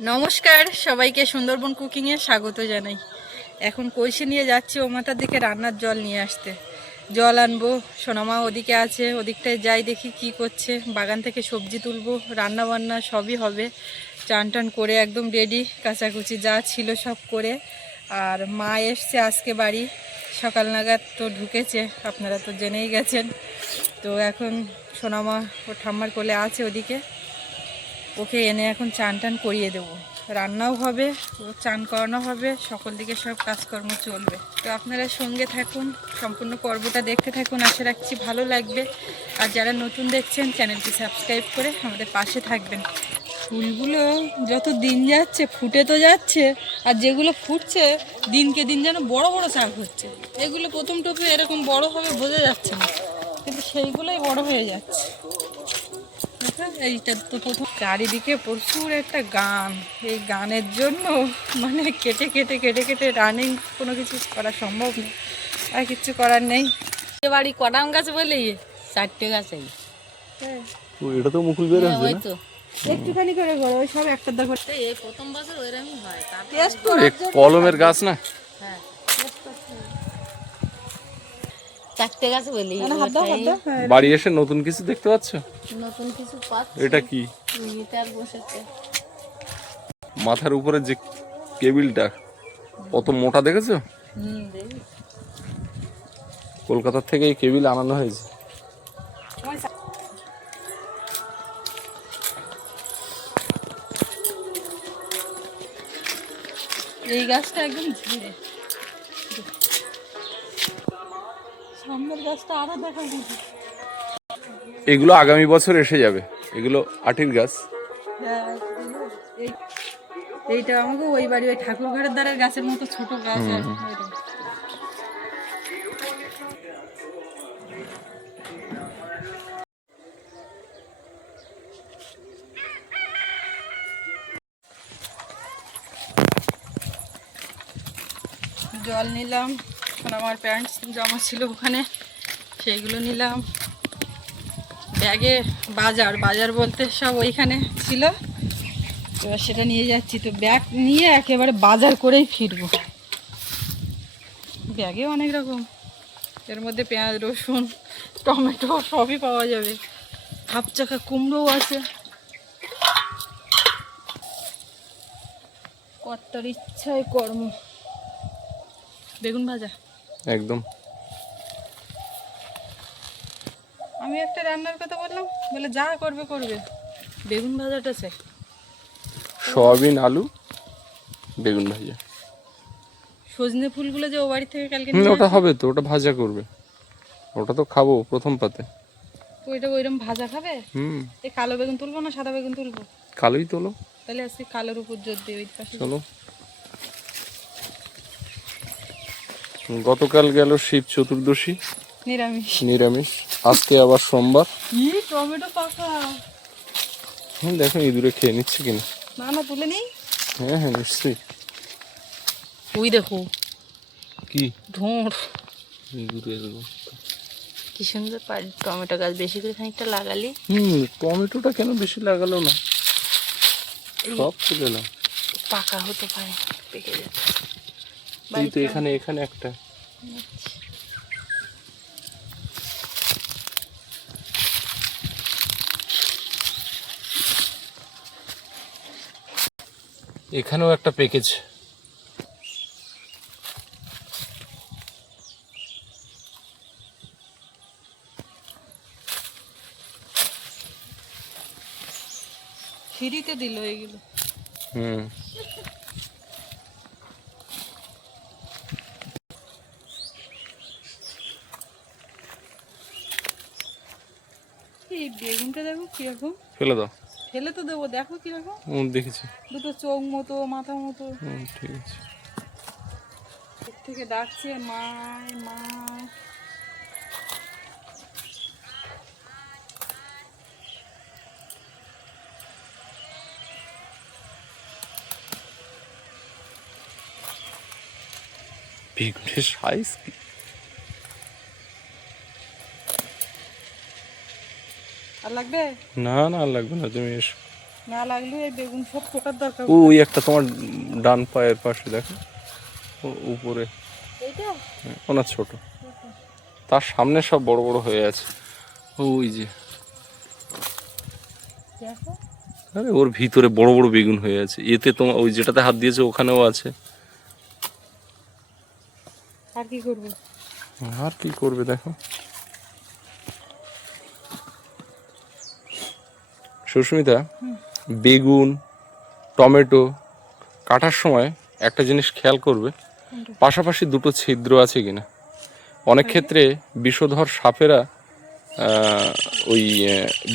নমস্কার সবাইকে, সুন্দরবন কুকিংয়ে স্বাগত জানাই। এখন কলসি নিয়ে যাচ্ছি ও মাথার দিকে রান্নার জল নিয়ে আসতে। জল আনবো, সোনামা ওদিকে আছে, ওদিকটায় যাই দেখি কি করছে। বাগান থেকে সবজি তুলবো, রান্না বান্না সবই হবে। চান টান করে একদম রেডি, কাচাকুচি যা ছিল সব করে। আর মা এসছে আজকে বাড়ি, সকাল নাগাদ তো ঢুকেছে, আপনারা তো জেনেই গেছেন। তো এখন সোনামা ও ঠাম্মার কোলে আছে ওদিকে, ওকে এনে এখন চান টান করিয়ে দেবো। রান্নাও হবে, ও চান করানো হবে, সকল দিকে সব কাজকর্ম চলবে। তো আপনারা সঙ্গে থাকুন, সম্পূর্ণ পর্বটা দেখতে থাকুন, আশা রাখছি ভালো লাগবে। আর যারা নতুন দেখছেন চ্যানেলটি সাবস্ক্রাইব করে আমাদের পাশে থাকবেন। ফুলগুলো যত দিন যাচ্ছে ফুটে তো যাচ্ছে, আর যেগুলো ফুটছে দিনকে দিন যেন বড় বড় শাক হচ্ছে। এগুলো প্রথম টোপে এরকম বড় হবে বোঝা যাচ্ছে না, কিন্তু সেইগুলোই বড় হয়ে যাচ্ছে। এইটা তো প্রথম। চারিদিকে প্রচুর একটা গান, এই গানের জন্য মানে কেটে কেটে কেটে কেটে রানিং কোনো কিছু করা সম্ভব না, আর কিছু করার নেই। বাড়ি কটা আম গাছ বলে 4টে গাছ এই। হ্যাঁ, এটা তো মুকুল বের হচ্ছে ওই না? তো একটুখানি করে করো, ওই সব একটা দেখো। এই প্রথম বছর ওইরকমই হয়, তারপর টেস্ট এ করার জন্য কলমের গাছ না? হ্যাঁ taste করতে হবে। 4টে গাছ বলি। না, হাত দাও, হাত দাও। হ্যাঁ, বাড়ি এসে নতুন কিছু দেখতে পাচ্ছ? নতুন কিছু পাচ্ছি। এটা কি? মিটার বসেছে। মাথার উপরে যে কেবিলটা কত মোটা দেখেছো? দেখি কলকাতা থেকে এই কেবিল আনানো হয়েছে। এই গাছটা একদম ঝিরে, সামনের গাছটা আরো দেখা যাচ্ছে। এগুলো আগামী বছর এসে যাবে, এগুলো আটির গাছ। এইটা আমাকে ওই বাড়ি ওই ঠাকুর ঘরের দ্বারের গাছের মতো ছোট গাছ। জল নিলাম, আমার প্যান্ট জামা ছিল ওখানে, সেইগুলো নিলাম। ব্যাগে বাজার বাজার বলতে সব ওইখানে ছিল, এবার সেটা নিয়ে যাচ্ছি। তো ব্যাগ নিয়ে একেবারে বাজার করেই ফিরবো। ব্যাগে অনেক রকম, এর মধ্যে পেঁয়াজ রসুন টমেটো সবই পাওয়া যাবে। হাফ চাকা কুমড়োও আছে। কর্তার ইচ্ছায় কর্ম। বেগুন ভাজা একদম। আমি একটা রান্নার কথা বললাম, বলে যা করবে করবে, বেগুন ভাজাটা চাই। সয়াবিন আলু বেগুন ভাজা। সজনে ফুলগুলো যে ও বাড়ি থেকে কালকে নিয়ে ওটা আসে, হবে তো, ওটা ভাজা করবে। ওটা তো খাবো প্রথম পাতে। ওইটা ওইরকম ভাজা খাবে। হুম, এই কালো বেগুন তুলবো না সাদা বেগুন তুলবো? কালোই তোলো। তাহলে আজকে কালোর উপর জোর দিই, ওই পাশে। চলো। গতকাল গেল শিব চতুর্দশী, নিরামিষ। নিরামিষ। আজকে আবার সোমবার। কি টমেটো পাকা! দেখো ইঁদুরে খেয়ে নিচ্ছে কিনা। না না, তুলে নেই। হ্যাঁ হ্যাঁ নিশ্চয়ই। ওই দেখো কি ঢোঁড়, ইঁদুরের? কি সুন্দর পারি। টমেটো গাছ বেশি করে খানিকটা লাগালি। টমেটোটা কেন বেশি লাগালো না? সব তুলে না। পাকা হতে পারে, পেকে যেত। এই তো এখানে এখানে একটা। এখানেও একটা প্যাকেজ। ফ্রিতে দিল এগুলো। হুম, এই বেগুনটা দেখো কিরকম, ফেলে দাও। ফেলে তো দেবো, দেখো কিরকম, দেখেছি। দুটো চোখ মতো মাথা মতো। ঠিক আছে। এর থেকে ডাকছে মায় মা। বেগুনের সাইজ কি! আর লাগবে? না না, আর লাগবে না, তুমি এসো। না লাগলে এই বেগুন সব পোকার দরকার। ওই একটা তোমার ডান পায়ের পাশে দেখো, উপরে এইটা ওনার ছোট, তার সামনে সব বড় বড় হয়ে আছে। ওই যে দেখো, আরে ওর ভিতরে বড় বড় বেগুন হয়ে আছে। এতে তোমার ওই যেটাতে হাত দিয়েছে ওখানেও আছে। আর কি করবো? আর কি করবে দেখো। সুস্মিতা, বেগুন টমেটো কাটার সময় একটা জিনিস খেয়াল করবে, পাশাপাশি দুটো ছিদ্র আছে কিনা। অনেক ক্ষেত্রে বিষধর সাপেরা ওই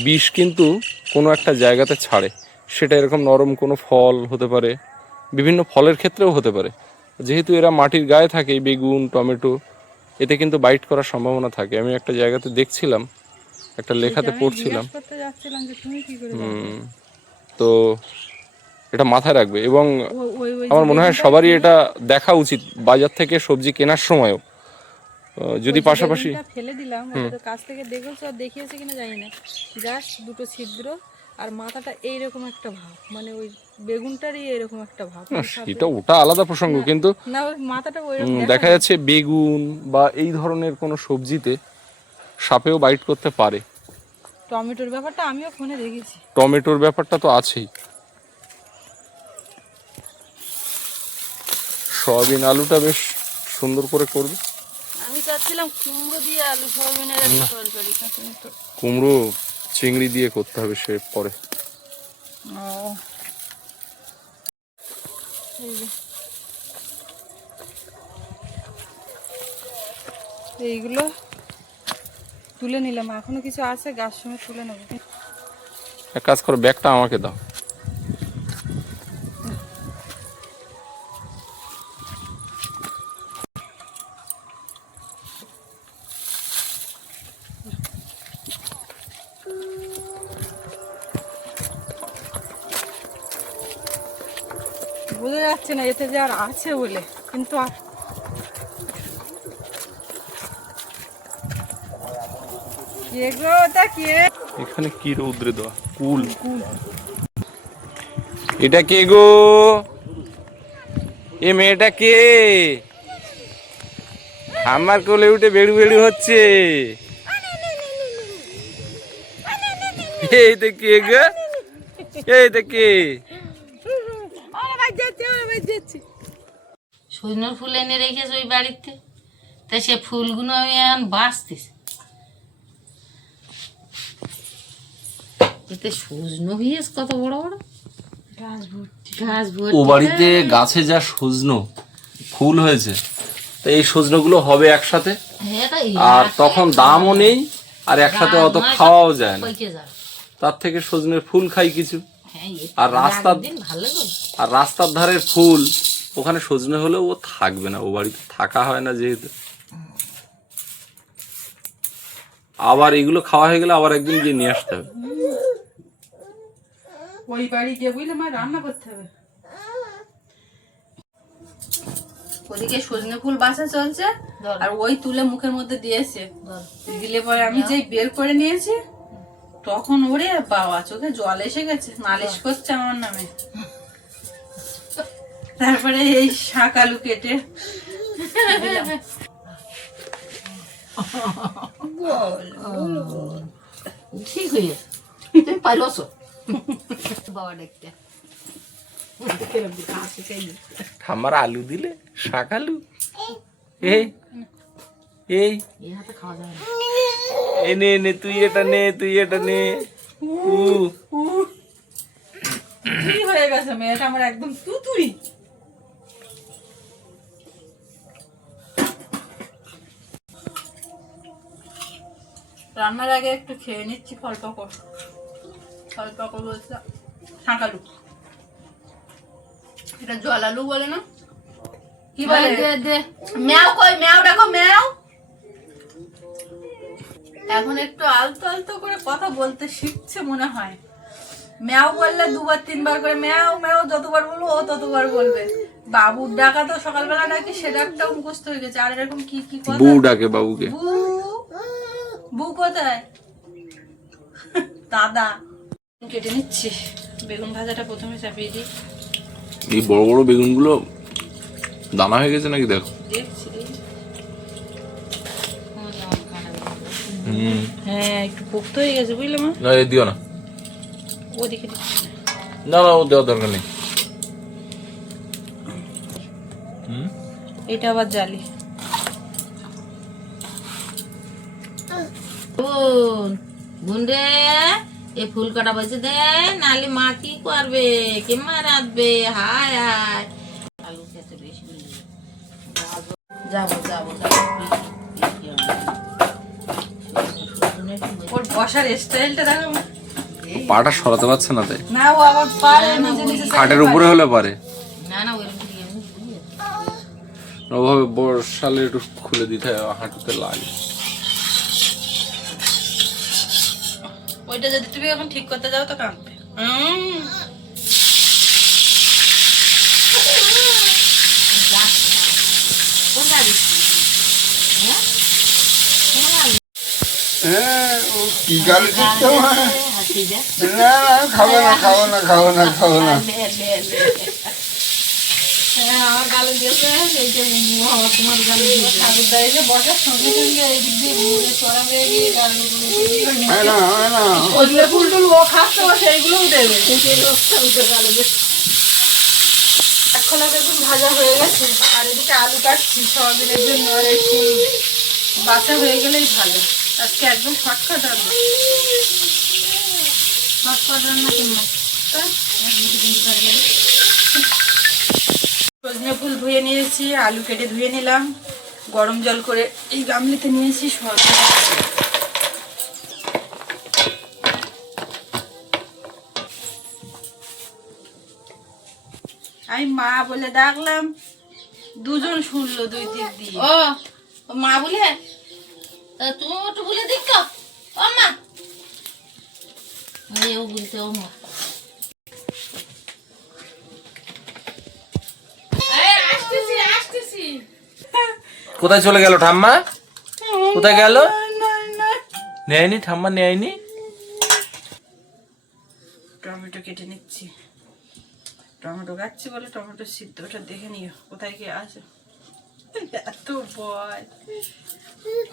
বিষ কিন্তু কোনো একটা জায়গাতে ছাড়ে, সেটা এরকম নরম কোনো ফল হতে পারে, বিভিন্ন ফলের ক্ষেত্রেও হতে পারে। যেহেতু এরা মাটির গায়ে থাকে, এই বেগুন টমেটো, এতে কিন্তু বাইট করার সম্ভাবনা থাকে। আমি একটা জায়গাতে দেখছিলাম, একটা লেখাতে আমি পড়ছিলাম। জিজ্ঞেস করতে যাচ্ছিলাম যে তুমি কি করে তো এটা মাথায় রাখবে, এবং ওই ওই আমার মনে হয় সবারই এটা দেখা উচিত বাজার থেকে সবজি কেনার সময়ও। যদি পাশাপাশি বেগুনটা ফেলে দিলাম, ওটা তো কাছ থেকে দেখেছো আর দেখিয়েছে কিনা জানি না, জাস্ট দুটো ছিদ্র আর মাথাটা এইরকম একটা ভাব, মানে ওই বেগুনটারই এরকম একটা ভাব। না, সেটা ওটা আলাদা প্রসঙ্গ, কিন্তু না ওই মাথাটা ওই দেখা যাচ্ছে বেগুন বা এই ধরনের কোনো সবজিতে সাপেও বাইট করতে পারে। টমেটোর ব্যাপারটা আমিও ফোনে দেখেছি। টমেটোর ব্যাপারটা তো আছেই। সয়াবিন আলুটা বেশ সুন্দর করে করবে। আমি চাচ্ছিলাম কুমড়ো দিয়ে আলু সয়াবিনের একটা তরকারি, কিন্তু কুমড়ো চিংড়ি দিয়ে করতে হবে সে পরে। ও এই যে এইগুলো তুলে নিলাম, এখনো কিছু আছে, গাছ সময় তুলে নেবো। এক কাজ করো, ব্যাগটা আমাকে দাও। বোঝা যাচ্ছে না এতে যে আর আছে বলে, কিন্তু এখানে কি রৌদ্রে দেওয়া কুল। এটা কে গো? এ মেয়েটা কে? আমার কোলে উঠে বেড়ু বেড়ু হচ্ছে। এই তো কে গো? এই তো কে? সজনের ফুল এনে রেখেছে ওই বাড়িতে, তাই সে ফুলগুলো আমি এখন বাঁচতেছি। এতে সজনো হয়েছে কত বড় বড় ঘাস ভর্তি। ও বাড়িতে গাছে যা সজনো ফুল হয়েছে, তো এই সজনোগুলো হবে একসাথে, আর তখন দামও নেই, আর একসাথে অত খাওয়াও যায় না। তার থেকে সজনের ফুল খাই কিছু। আর রাস্তার ধারের ফুল, ওখানে সজনে হলেও ও থাকবে না, ও বাড়িতে থাকা হয় না যেহেতু। আবার এগুলো খাওয়া হয়ে গেলে আবার একদিন গিয়ে নিয়ে আসতে হবে। ওই বাড়ি গিয়ে বুঝলে মা রান্না করতে হবে। ওদিকে সজনে ফুল বাসা চলছে, আর ওই তুলে মুখের মধ্যে দিয়েছে, দিলে পরে আমি যেই বের করে নিয়েছি, তখন ওরে বাবা চোখে জল এসে গেছে, নালিশ করছে আমার নামে। তারপরে এই শাক আলু কেটে ঠিক হয়ে তুমি পারছো বাবা দেখতে। আমার আলু দিলে, শাক আলু, এই এই খাওয়া যায় না। এই নে নে, তুই এটা নে, তুই এটা নে। কি হয়ে গেছে মেয়েটা আমার, একদম তুতুরি। রান্নার আগে একটু খেয়ে নিচ্ছি ফল পাকড়। ফল পাকড় বলছে শাক আলু, এটা জল আলু বলে না, কি বলে? ম্যাও কই, ম্যাও ডাকো, ম্যাও। এখন একটু আলতো আলতো করে কথা বলতে শিখছে মনে হয়। ম্যাও বললে দুবার তিনবার করে ম্যাও ম্যাও যতবার বলবো ও ততবার বলবে। বাবুর ডাকা তো সকালবেলা ডাকি, সেটা একটা মুখস্থ হয়ে গেছে। আর এরকম কি কি কথা, বউ ডাকে বাবুকে। বউ কোথায়? দাদা কেটে নিচ্ছি, বেগুন ভাজাটা প্রথমে চাপিয়ে দিই। এই বড় বড় বেগুনগুলো দানা হয়ে গেছে নাকি দেখো। দেখছি। হুম, হ্যাঁ একটু পোক্ত হয়ে গেছে বুঝলে মা। না এ দিও না, ওদিকে দিচ্ছি না। না না ও দেওয়ার দরকার নেই। এটা আবার জালি। বোন বোন রে, এ ফুল কাটা বসে দে, নালে মা কি করবে, কে মা রাঁধবে? হায় হায়, আলু খেতে বেশি যাবো যাবো যাবো। ওর বসার স্টাইলটা দেখো মা। পাটা সরাতে পারছে না তাই, না ও আবার পারে নিজে নিজে খাটের উপরে হলে পারে। না না ওইরকম দিয়ে আমি বুঝি। ওভাবে বর্ষালে একটু খুলে দিতে হয়, হাঁটুতে লাগে। ওইটা যদি তুমি এখন ঠিক করতে যাও তো কাঁদবে। কোন গাড়ি? হ্যাঁ হ্যাঁ, ও কি গালি দিচ্ছে আমার? হাসি যা। না না খাবো না খাবো না খাবো না খাবো না। হ্যাঁ আমার গালে দিয়েছে, এই যে তোমার গালে দিয়েছে। ঠাকুর দাঁড়িয়ে বসার সঙ্গে সঙ্গে এদিক দিয়ে ঘুরে চড়াবে গিয়ে গাড়ি হয় না হয় না। ওগুলো ফুল টুল ও খাচ্ছে, ও সেইগুলোও দেবে। এক খোলা বেগুন ভাজা হয়ে গেছে, আর এদিকে আলু কাটছি সয়াবিনের জন্য। আর এই ফুল বাঁচা হয়ে গেলেই ভালো। আজকে একদম শর্টকাট রান্না। শর্টকাট রান্না কিংবা সজনে ফুল ধুয়ে নিয়েছি, আলু কেটে ধুয়ে নিলাম, গরম জল করে এই গামলিতে নিয়েছি সয়াবিন। আমি মা বলে ডাকলাম, দুজন শুনলো দুই দিক দিয়ে। ও ও মা বলে, তা তুমি একটু বলে দিক ও মা। ও বলতে ও মা। কোথায় চলে গেল ঠাম্মা? কোথায় গেল? নেয়নি ঠাম্মা, নেয়নি। টমেটো কেটে নিচ্ছি। টমেটো কাটছি বলে টমেটো সিদ্ধটা দেখে নিও কোথায় গিয়ে আছে। এত ভয়।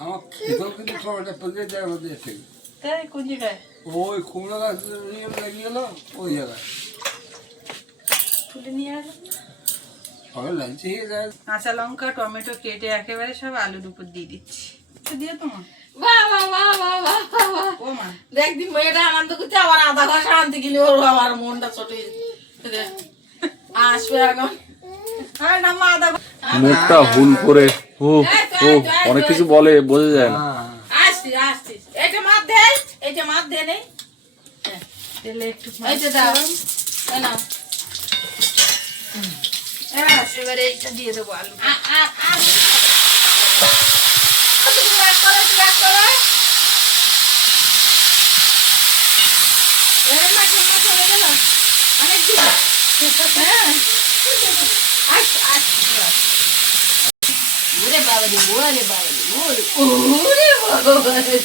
আমার খেতেও কিন্তু টমেটো পেকে যায় আমাদের থেকে। তাই কোন জায়গায়? ওই কুমড়ো গাছ নিয়ে লাগিয়ে গেল ওই জায়গায়। তুলে নিয়ে আসো। সবাই লাঞ্চে হয়ে যায়। কাঁচা লঙ্কা টমেটো কেটে একেবারে সব আলুর উপর দিয়ে দিচ্ছি। দিয়ে তোমার বাহ বাহ বাহ বাহ বাহ বাহ। ও মা একদিন মেয়েটা আনন্দ করছে, আবার আধা ঘন্টা আনতে গেলে ওর আমার মনটা ছোট আসবে এখন। আর না মা আদা মুখটা হুল করে ও ও অনেক কিছু বলে, বোঝা যায় না। আসছিস আসছিস, এইটা মাছ দে, এইটা মাছ দে নেই, তেলে একটু এইটা দাও, এই নাও। এবারে এইটা দিয়ে দেবো আলু। তুমি এক করো, তুই এক করো। এই মাছ মাছ হয়ে গেল অনেক দিন। হ্যাঁ ওরে বাবা রে, ওরে বাবা রে, ওরে বাবা রে,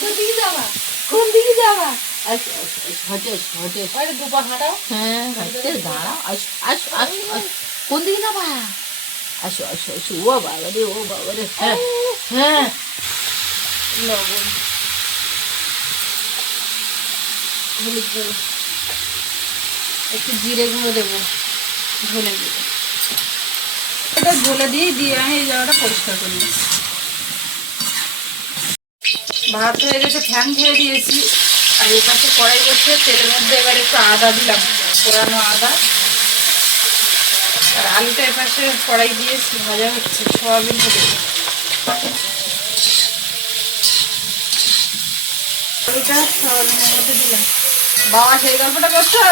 কোন দিকে যাবা, কোন দিকে যাবা? আচ্ছা হটে হটে, আরে দুপা হাঁটাও। হ্যাঁ হাঁটতে দাঁড়াও, আসো আসো আসো আসো, কোন দিকে যাবা? আসো আসো আসো, ও বাবা রে, ও বাবা রে, হ্যাঁ হ্যাঁ। লবণ হলুদ দেবো, একটু জিরে গুঁড়ো দেবো, ধনে গুঁড়ো। এটা ঝোলে দিয়ে আমি এই জায়গাটা পরিষ্কার করি। ভাত হয়ে গেছে, ফ্যান ছেড়ে দিয়েছি। আর এই পাশে কড়াই বসে তেলের মধ্যে এবার একটু আদা দিলাম, পোড়ানো আদা। আর আলুটা এ পাশে কড়াই দিয়েছি, ভাজা হচ্ছে। সয়াবিনটা দেবো, আলুটা সয়াবিনের মধ্যে দিলাম। বাবা সেই গল্পটা করছো?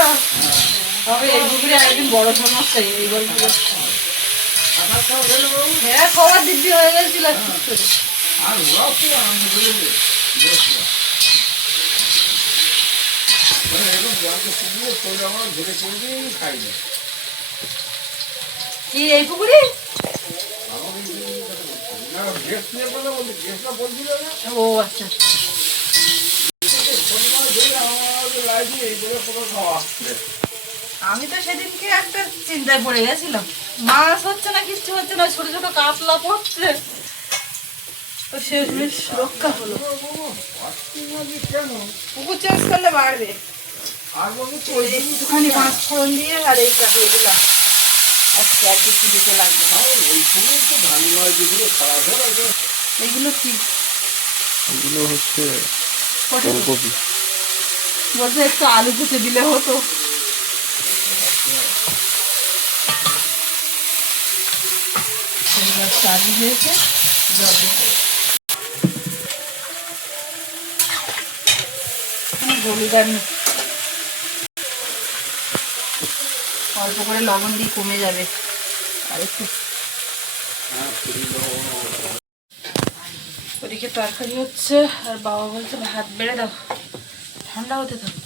তবে এই পুকুরে একদিন বড় সমস্যা, এই গল্প করছে। হ্যাঁ খাবার দিব্যি হয়ে গেছিল ঠিক করে। কি এই পুকুরে? ও আচ্ছা, আমি তো সেদিনকে একটা চিন্তায় পড়ে গেছিলাম, মাছ হচ্ছে না, কিচ্ছু হচ্ছে না, ছোট ছোট কাতলা পড়ছে, তো শেষমেশ রক্ষা হলো। পুকুর চাষ করলে বাড়বে। একটুখানি মাছ ফোড়ন দিয়ে আর এইটা হয়ে দিলাম, আজকে আর কিছু দিতে লাগবে না। এগুলো কি? এগুলো হচ্ছে ফুলকপি। বলছে একটু আলু কুচে দিলে হতো। চাবি হয়েছে, হলুদ আর অল্প করে লবণ দিয়ে কমে যাবে। আর একটু ওদিকে তরকারি হচ্ছে, আর বাবা বলছে ভাত বেড়ে দাও, ঠান্ডা হতে থাক।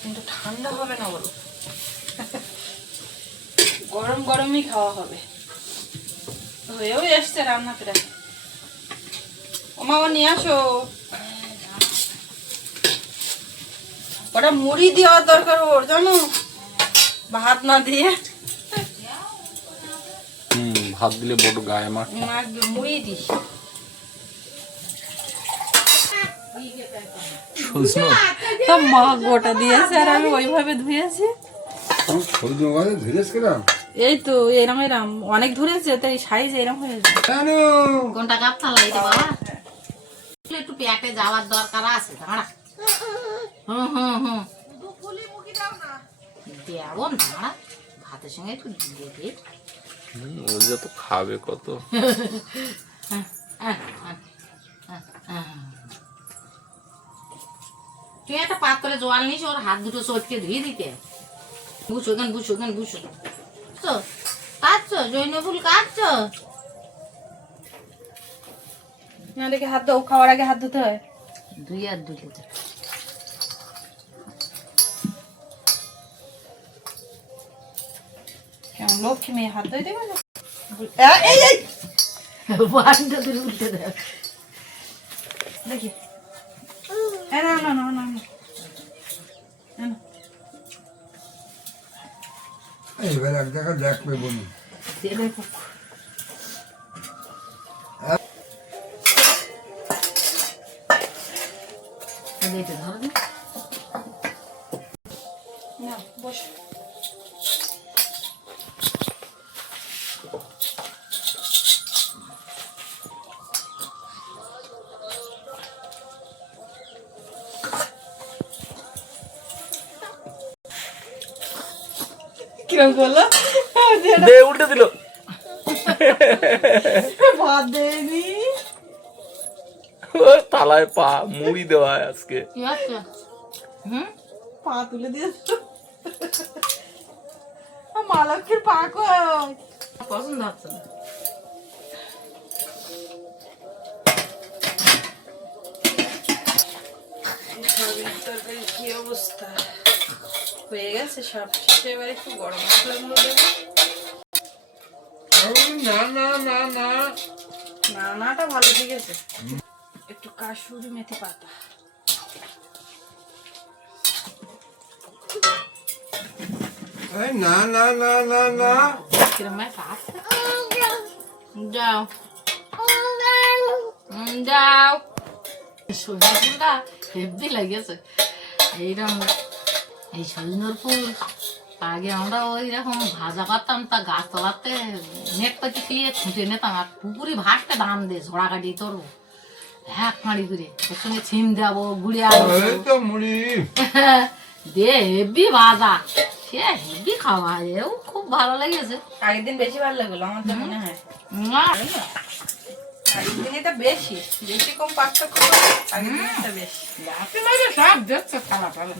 কিন্তু ঠান্ডা হবে না বলো, গরম গরমই খাওয়া হবে। হয়েও এসছে রান্না প্রায়। ওমা ও নিয়ে আসো, ওটা মুড়ি দেওয়ার দরকার ওর, জানো, ভাত না দিয়ে। ভাত দিলে বড় গায়ে মাঠ। মুড়ি দি মা গোটা দিয়েছে, আর আমি ওইভাবে ধুয়েছি। এই তো এরম এরম অনেক ধরেছে, তাই সাইজ এরম হয়েছে। কোনটা কাপটা লাইতে বাবা, একটু পেটে যাওয়ার দরকার আছে। দাঁড়া, হুম হুম হুম দেবো না, দাঁড়া, ভাতের সঙ্গে একটু দিয়ে দে। ওইটা তো খাবে কত। তুই একটা পাত্রে জল নিস, ওর হাত দুটো চটকে ধুয়ে দিতে। বুঝো গান বুঝো গান বুঝো কাটছো, জৈনফুল কাটছো। না দেখে হাত দাও, খাওয়ার আগে হাত ধুতে হয়। দুই আর দুই লিটার কেমন লক্ষ্মী মেয়ে, হাত ধুয়ে দেবে না। বান্ডা দিয়ে উল্টে দেয়। দেখি না না না না না, এবার এক জায়গায় দেখবে বলুন। না বস। কিরম বললো, উল্টে দিল, ভাত দেয়নি, তালায় পা মুড়ি দেওয়া আজকে। কি হচ্ছে? পা তুলে দিয়েছো। মা লক্ষ্মীর পা কই? পছন্দ হচ্ছে না। কি অবস্থা হয়ে গেছে সব শেষে, এবার একটু গরম মশলা গুলো দেবো। না না না না, নানাটা ভালো ঠিক আছে, একটু কাসুরি মেথি পাতা। না না না না না, কিরম কাটছে, যাও যাও। সজনে ফুলটা হেভি লাগেছে। এইরকম এই সজনের ফুল আগে আমরা ওই রকম ভাজা করতাম, তা গাছ তলাতে নেট পাতি খেয়ে খুঁটে নিতাম, আর পুকুরি ভাসতে ধান দিয়ে ঝোড়া কাটিয়ে তোরবো হ্যাঁ কাঁড়ি করে, ওর সঙ্গে ছিম দেবো, গুড়ি আলু তো মুড়ি দিয়ে হেভি ভাজা, সে হেভি খাওয়া, এও খুব ভালো লেগেছে। আগের দিন বেশি ভালো লাগলো আমার তো মনে হয়। না আগের দিন এটা বেশি বেশি কম পার্থক্য, আগের দিনটা বেশি। সব দেখছে খাওয়া টালা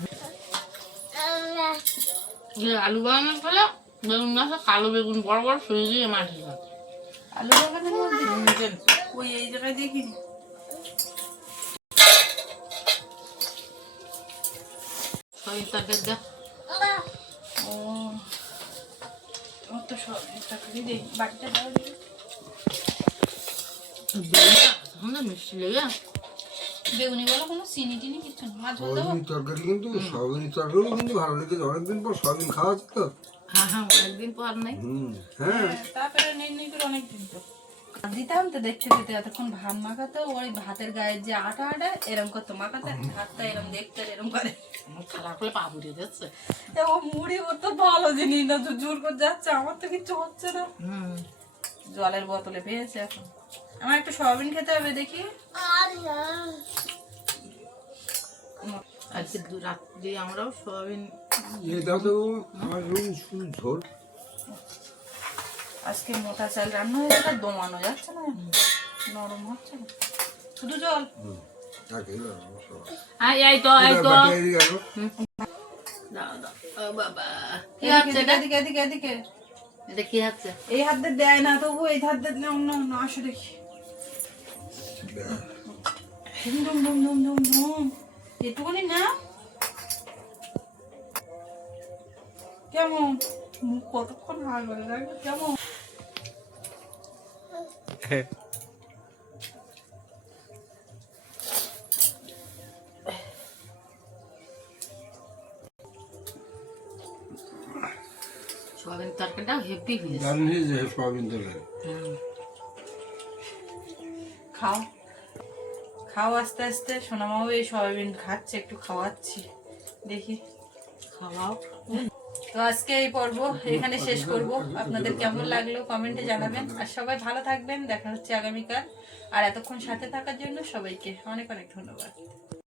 আলু বাগানের ফলে বেগুন গাছে কালো বেগুন বড় বড় সরিয়ে দিয়ে মাটি আলু বাগানের মধ্যে ওই এই জায়গায় দেখিনি। সরিয়ে তাকে দেখ ও তো সব তরকারি দে, বাটিটা দাও দিই। মিষ্টি লেগে বেগুনি বলো কোনো চিনি টিনি কিছু না, মাছ ঝোল দেবো। সয়াবিন তরকারি কিন্তু সয়াবিন তরকারিও কিন্তু ভালো লেগেছে, অনেকদিন পর সয়াবিন খাওয়া হচ্ছে তো। হ্যাঁ হ্যাঁ, একদিন পর নেই। হ্যাঁ তারপরে নেই করে অনেকদিন তো দিতাম তো দেখতে পেতে, এতক্ষণ ভাত মাখাতো, ওই ভাতের গায়ে যে আটা আটা এরম করতো মাখাতে, ভাতটা এরম দেখতে এরম করে। আমার খারাপ হলে পা বুড়িয়ে যাচ্ছে। ও মুড়ি ওর তো ভালো জিনিস না, জোর করে যাচ্ছে, আমার তো কিচ্ছু হচ্ছে না। জলের বোতলে পেয়েছে এখন। আমার একটু সয়াবিন খেতে হবে দেখি। আজকে রাত্রি আমরাও সোয়াবিন। এটা তো আমার শুধু ঝোল। আজকে মোটা চাল রান্না হয়েছে, আর দমানো যাচ্ছে না, নরম হচ্ছে না, শুধু জল। এই তো এই তো ব্যাটারি গেল। দাও দাও। ও বাবা, কি এদিকে, হচ্ছে এটা? এদিকে এদিকে এদিকে। এটা কি হচ্ছে? এই হাত দিয়ে দেয় না, তবু এই হাত দিয়ে অন্য অন্য আসো দেখি। ধুম ধুম ধুম ধুম ধুম ধুম, একটুখানি না। কেমন মুখ কতক্ষণ হাল করে রাখবে, কেমন? সোয়াবিন তরকারিটাও হেভি হয়েছে। দারুণ হয়েছে সয়াবিন তরকারি। খাও খাও আস্তে আস্তে, সোনামাও এই সয়াবিন খাচ্ছে, একটু খাওয়াচ্ছি দেখি। খাওয়াও। তো আজকে এই পর্ব এখানে শেষ করব। আপনাদের কেমন লাগলো কমেন্টে জানাবেন, আর সবাই ভালো থাকবেন। দেখা হচ্ছে আগামীকাল। আর এতক্ষণ সাথে থাকার জন্য সবাইকে অনেক অনেক ধন্যবাদ।